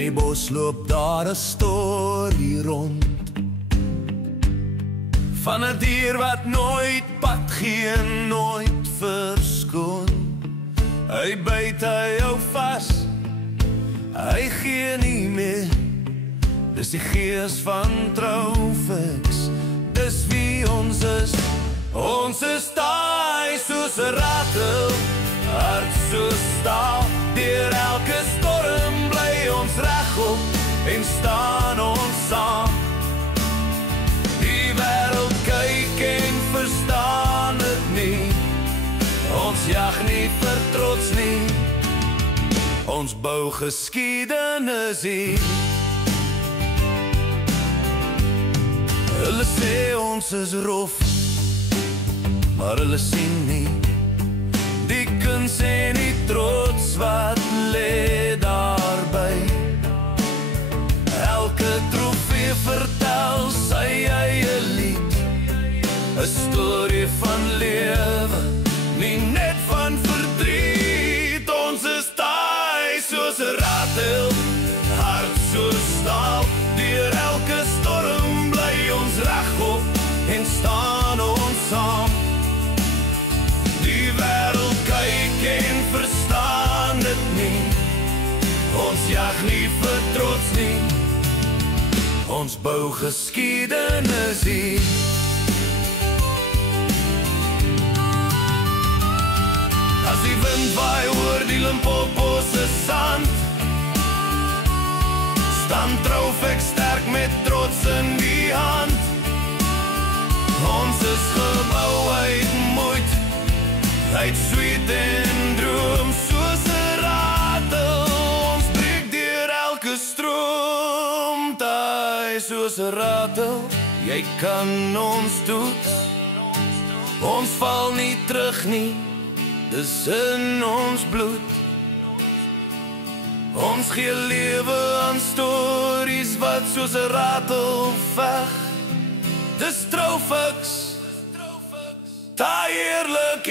die bos loop daar 'n storie rond van 'n dier wat nooit pad gee en nooit verskoon. Hy byt, hy hou vas, hy gee nie meer. Dis die gees van Troufix, dis wie ons is. Ons is taai soos 'n ratel, hart soos staal. Deur elke storm bly ons regop en staan ons saam. Die wêreld kyk en verstaan dit nie. Ons jag nie vir trots nie. Ons bou geskiedenis hier. Hulle sê ons is rof, maar hulle sien nie die kuns en die trots wat lê daarby. Elke trofee vertel sy eie lied, 'n storie van lewe, nie net van verdriet. Ons is taai soos 'n ratel, hart soos staal. Deur elke storm bly ons regop en staan ons saam. Die wêreld kyk en verstaan dit nie. Ons jag nie vir trots nie. Ons bou geskiedenis hier. As die wind waai oor die Limpopo se sand, staan Troufix sterk met trots in die hand. Ons is gebou uit moed, uit sweet en droom, soos 'n ratel. Ons breek deur elke stroom, taai soos 'n ratel. Jy kan ons toets, ons val nie terug nie. Dis in ons bloed. Ons gee lewe aan stories wat soos 'n ratel veg. Dis Troufix, taai eerlik